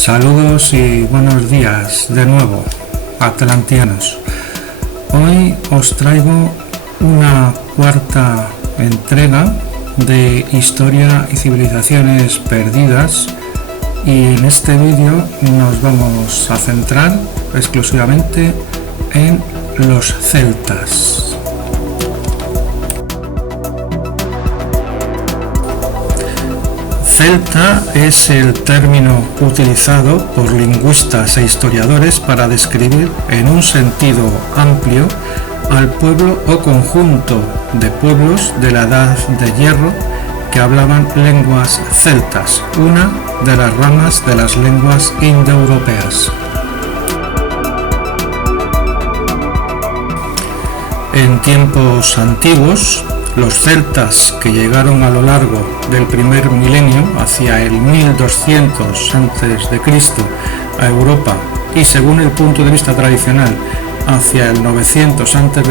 Saludos y buenos días de nuevo, atlantianos. Hoy os traigo una cuarta entrega de Historia y Civilizaciones Perdidas y en este vídeo nos vamos a centrar exclusivamente en los celtas. Celta es el término utilizado por lingüistas e historiadores para describir en un sentido amplio al pueblo o conjunto de pueblos de la Edad de Hierro que hablaban lenguas celtas, una de las ramas de las lenguas indoeuropeas. En tiempos antiguos, los celtas que llegaron a lo largo del primer milenio, hacia el 1200 a.C. a Europa y según el punto de vista tradicional hacia el 900 a.C.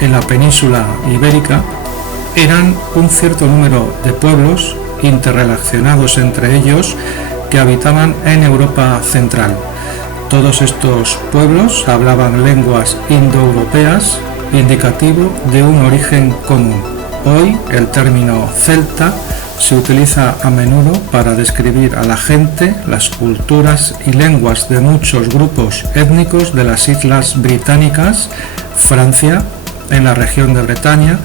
en la península ibérica, eran un cierto número de pueblos interrelacionados entre ellos que habitaban en Europa central. Todos estos pueblos hablaban lenguas indoeuropeas, indicativo de un origen común. Hoy el término celta se utiliza a menudo para describir a la gente, las culturas y lenguas de muchos grupos étnicos de las islas británicas, Francia, en la región de Bretaña,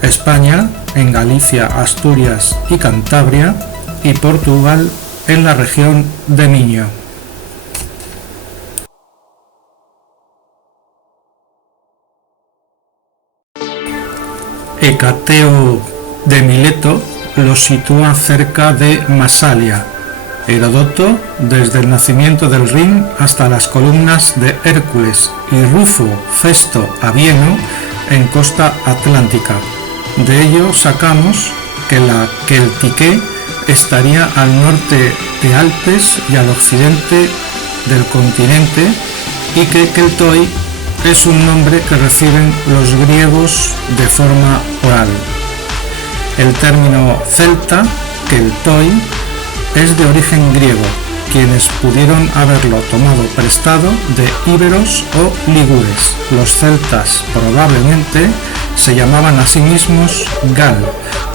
España, en Galicia, Asturias y Cantabria, y Portugal, en la región de Miño. Hecateo de Mileto lo sitúa cerca de Masalia. Heródoto, desde el nacimiento del Rin hasta las columnas de Hércules, y Rufo Festo Avieno en costa atlántica. De ello sacamos que la Celtique estaría al norte de Alpes y al occidente del continente, y que Keltoi es un nombre que reciben los griegos de forma oral. El término celta, Keltoi, es de origen griego, quienes pudieron haberlo tomado prestado de íberos o ligures. Los celtas probablemente se llamaban a sí mismos gal,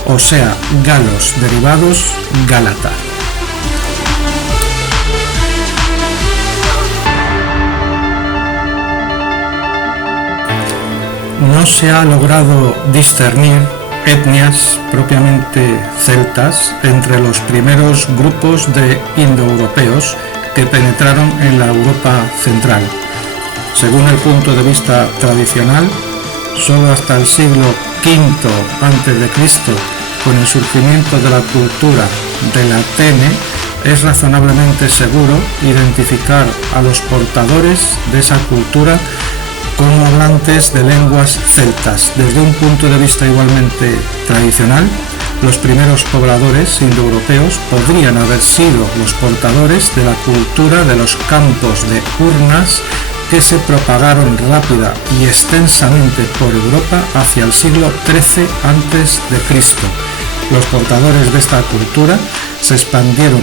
o sea, galos derivados gálata. No se ha logrado discernir etnias propiamente celtas entre los primeros grupos de indoeuropeos que penetraron en la Europa central. Según el punto de vista tradicional, solo hasta el siglo V a.C., con el surgimiento de la cultura del Atene, es razonablemente seguro identificar a los portadores de esa cultura como hablantes de lenguas celtas. Desde un punto de vista igualmente tradicional, los primeros pobladores indoeuropeos podrían haber sido los portadores de la cultura de los campos de urnas que se propagaron rápida y extensamente por Europa hacia el siglo XIII a.C. Los portadores de esta cultura se expandieron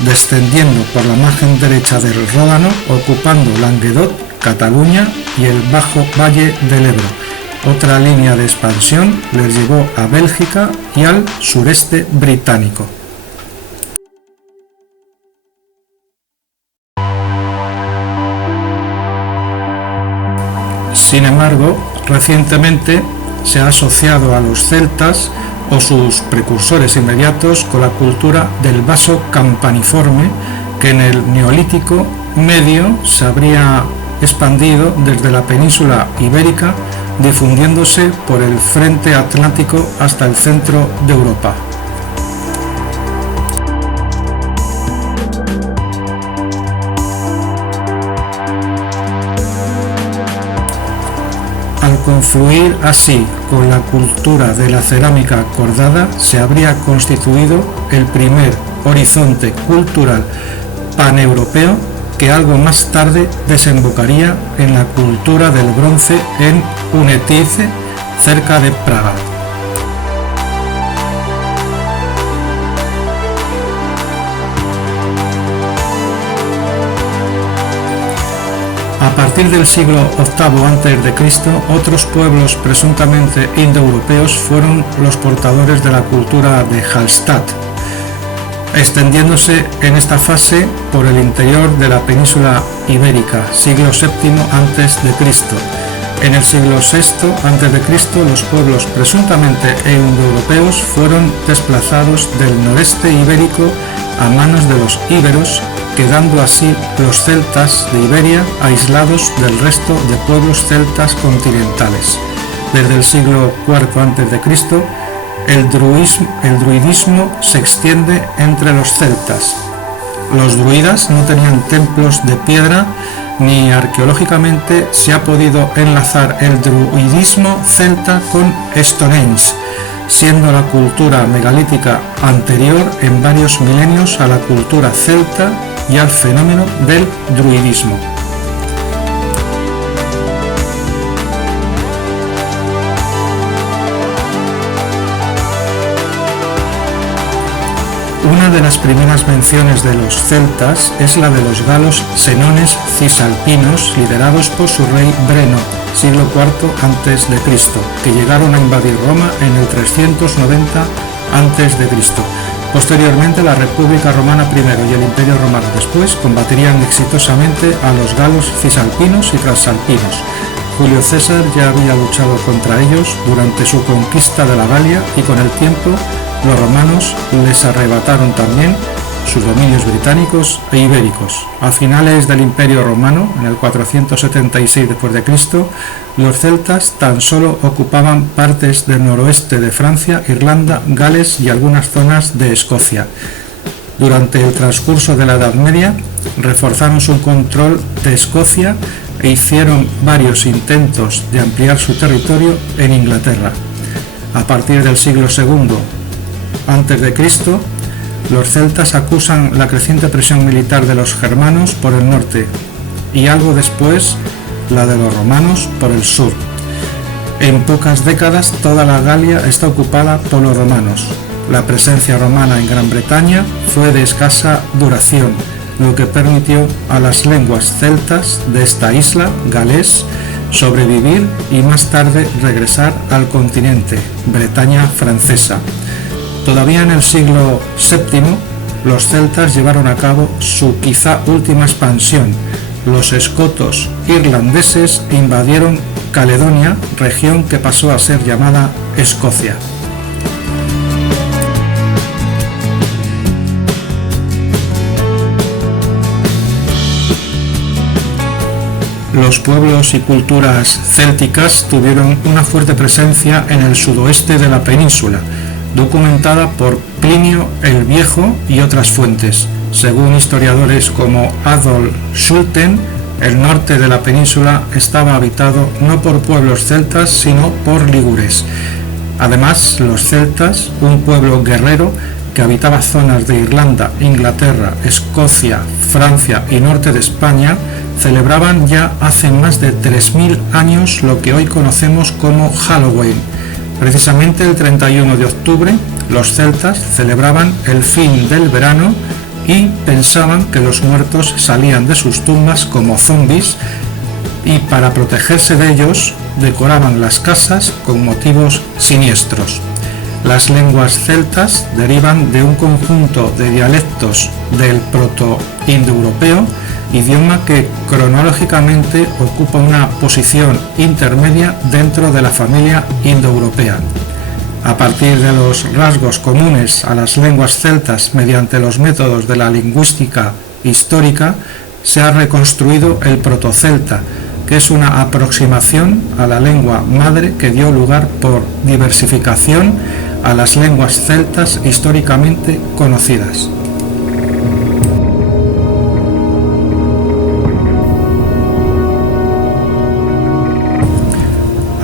descendiendo por la margen derecha del Ródano, ocupando Languedoc, Cataluña y el Bajo Valle del Ebro. Otra línea de expansión les llevó a Bélgica y al sureste británico. Sin embargo, recientemente se ha asociado a los celtas o sus precursores inmediatos con la cultura del vaso campaniforme, que en el Neolítico medio se habría expandido desde la península ibérica, difundiéndose por el frente atlántico hasta el centro de Europa. Al confluir así con la cultura de la cerámica cordada, se habría constituido el primer horizonte cultural paneuropeo que algo más tarde desembocaría en la cultura del bronce en Unetice, cerca de Praga. A partir del siglo VIII a.C., otros pueblos presuntamente indoeuropeos fueron los portadores de la cultura de Hallstatt, extendiéndose en esta fase por el interior de la península ibérica, siglo VII a.C. En el siglo VI a.C., los pueblos presuntamente indoeuropeos fueron desplazados del noreste ibérico a manos de los íberos, quedando así los celtas de Iberia aislados del resto de pueblos celtas continentales. Desde el siglo IV a.C., el druidismo se extiende entre los celtas. Los druidas no tenían templos de piedra, ni arqueológicamente se ha podido enlazar el druidismo celta con Stonehenge, siendo la cultura megalítica anterior en varios milenios a la cultura celta y al fenómeno del druidismo. Una de las primeras menciones de los celtas es la de los galos senones cisalpinos, liderados por su rey Breno, siglo IV a.C., que llegaron a invadir Roma en el 390 a.C. Posteriormente, la República Romana primero y el Imperio Romano después combatirían exitosamente a los galos cisalpinos y transalpinos. Julio César ya había luchado contra ellos durante su conquista de la Galia y con el tiempo los romanos les arrebataron también sus dominios británicos e ibéricos. A finales del Imperio Romano, en el 476 d.C., los celtas tan solo ocupaban partes del noroeste de Francia, Irlanda, Gales y algunas zonas de Escocia. Durante el transcurso de la Edad Media, reforzaron su control de Escocia e hicieron varios intentos de ampliar su territorio en Inglaterra. A partir del siglo II a.C., los celtas acusan la creciente presión militar de los germanos por el norte y algo después la de los romanos por el sur. En pocas décadas toda la Galia está ocupada por los romanos. La presencia romana en Gran Bretaña fue de escasa duración, lo que permitió a las lenguas celtas de esta isla, galés, sobrevivir y más tarde regresar al continente, Bretaña francesa. Todavía en el siglo VII, los celtas llevaron a cabo su quizá última expansión. Los escotos irlandeses invadieron Caledonia, región que pasó a ser llamada Escocia. Los pueblos y culturas célticas tuvieron una fuerte presencia en el sudoeste de la península, documentada por Plinio el Viejo y otras fuentes. Según historiadores como Adolf Schulten, el norte de la península estaba habitado no por pueblos celtas, sino por ligures. Además, los celtas, un pueblo guerrero que habitaba zonas de Irlanda, Inglaterra, Escocia, Francia y norte de España, celebraban ya hace más de 3000 años lo que hoy conocemos como Halloween. Precisamente el 31 de octubre, los celtas celebraban el fin del verano y pensaban que los muertos salían de sus tumbas como zombies y para protegerse de ellos decoraban las casas con motivos siniestros. Las lenguas celtas derivan de un conjunto de dialectos del proto-indoeuropeo, idioma que cronológicamente ocupa una posición intermedia dentro de la familia indoeuropea. A partir de los rasgos comunes a las lenguas celtas mediante los métodos de la lingüística histórica, se ha reconstruido el protocelta, que es una aproximación a la lengua madre que dio lugar por diversificación a las lenguas celtas históricamente conocidas.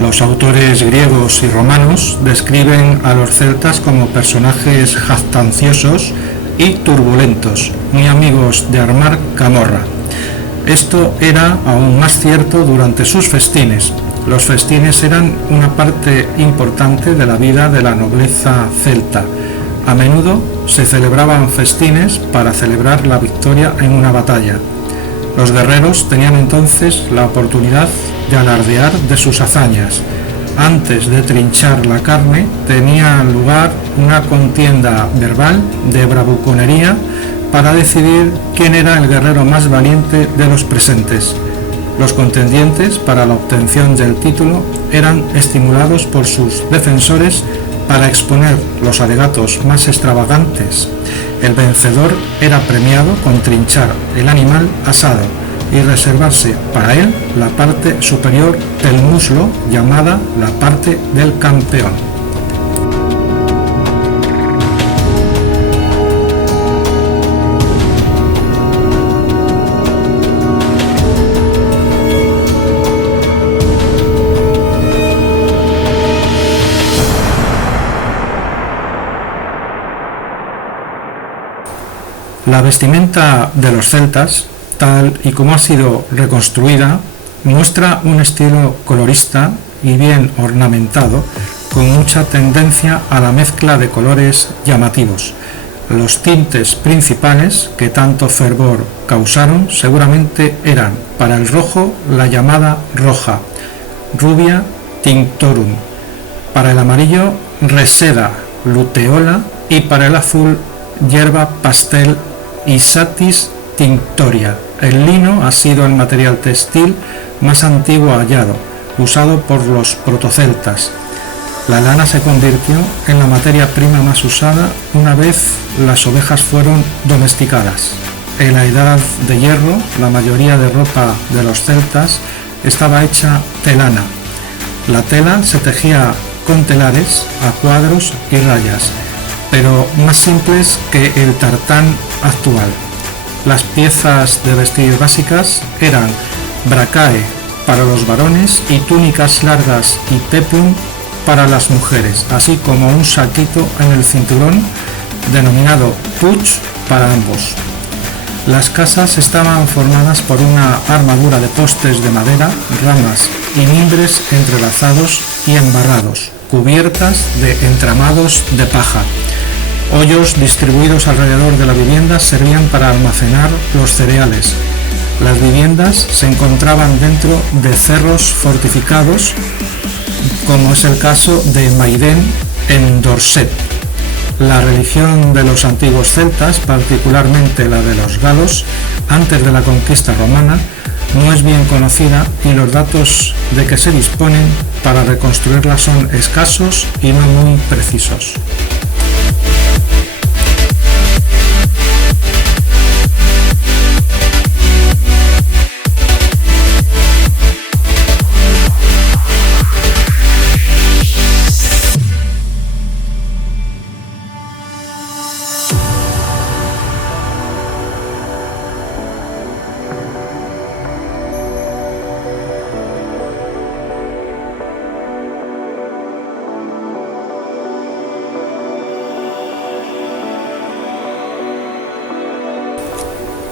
Los autores griegos y romanos describen a los celtas como personajes jactanciosos y turbulentos, muy amigos de armar camorra. Esto era aún más cierto durante sus festines. Los festines eran una parte importante de la vida de la nobleza celta. A menudo se celebraban festines para celebrar la victoria en una batalla. Los guerreros tenían entonces la oportunidad de alardear de sus hazañas. Antes de trinchar la carne tenía lugar una contienda verbal de bravuconería para decidir quién era el guerrero más valiente de los presentes. Los contendientes para la obtención del título eran estimulados por sus defensores para exponer los alegatos más extravagantes. El vencedor era premiado con trinchar el animal asado y reservarse para él la parte superior del muslo, llamada la parte del campeón. La vestimenta de los celtas, tal y como ha sido reconstruida, muestra un estilo colorista y bien ornamentado, con mucha tendencia a la mezcla de colores llamativos. Los tintes principales que tanto fervor causaron seguramente eran, para el rojo, la llamada roja, rubia tinctorum, para el amarillo, reseda luteola, y para el azul, hierba pastel Isatis tinctoria. El lino ha sido el material textil más antiguo hallado, usado por los protoceltas. La lana se convirtió en la materia prima más usada una vez las ovejas fueron domesticadas. En la edad de hierro, la mayoría de ropa de los celtas estaba hecha de lana. La tela se tejía con telares a cuadros y rayas, pero más simples que el tartán actual. Las piezas de vestir básicas eran bracae para los varones y túnicas largas y peplum para las mujeres, así como un saquito en el cinturón denominado puch para ambos. Las casas estaban formadas por una armadura de postes de madera, ramas y mimbres entrelazados y embarrados, cubiertas de entramados de paja. Hoyos distribuidos alrededor de la vivienda servían para almacenar los cereales. Las viviendas se encontraban dentro de cerros fortificados, como es el caso de Maiden en Dorset. La religión de los antiguos celtas, particularmente la de los galos, antes de la conquista romana, no es bien conocida y los datos de que se disponen para reconstruirla son escasos y no muy precisos.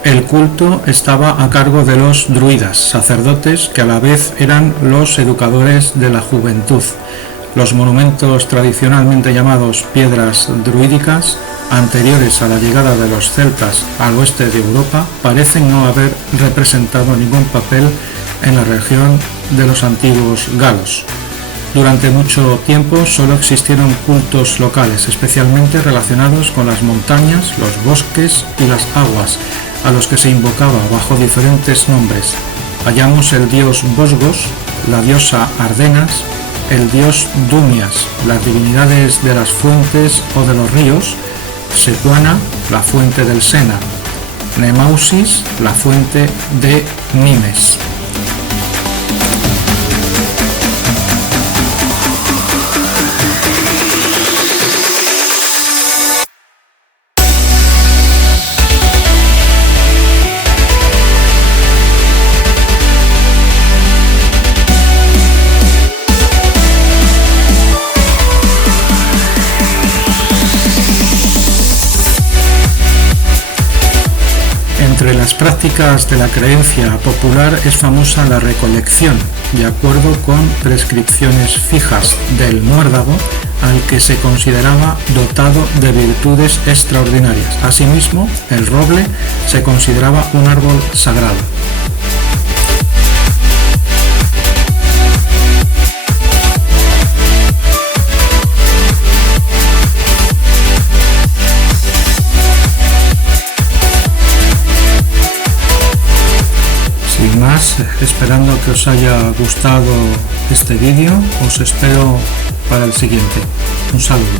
El culto estaba a cargo de los druidas, sacerdotes que a la vez eran los educadores de la juventud. Los monumentos tradicionalmente llamados piedras druídicas, anteriores a la llegada de los celtas al oeste de Europa, parecen no haber representado ningún papel en la región de los antiguos galos. Durante mucho tiempo solo existieron cultos locales, especialmente relacionados con las montañas, los bosques y las aguas, a los que se invocaba bajo diferentes nombres. Hallamos el dios Bosgos, la diosa Ardenas, el dios Dumias, las divinidades de las fuentes o de los ríos, Setuana, la fuente del Sena, Nemausis, la fuente de Nimes. Entre las prácticas de la creencia popular es famosa la recolección, de acuerdo con prescripciones fijas del muérdago, al que se consideraba dotado de virtudes extraordinarias. Asimismo, el roble se consideraba un árbol sagrado. esperando que os haya gustado este vídeo. Os espero para el siguiente. Un saludo.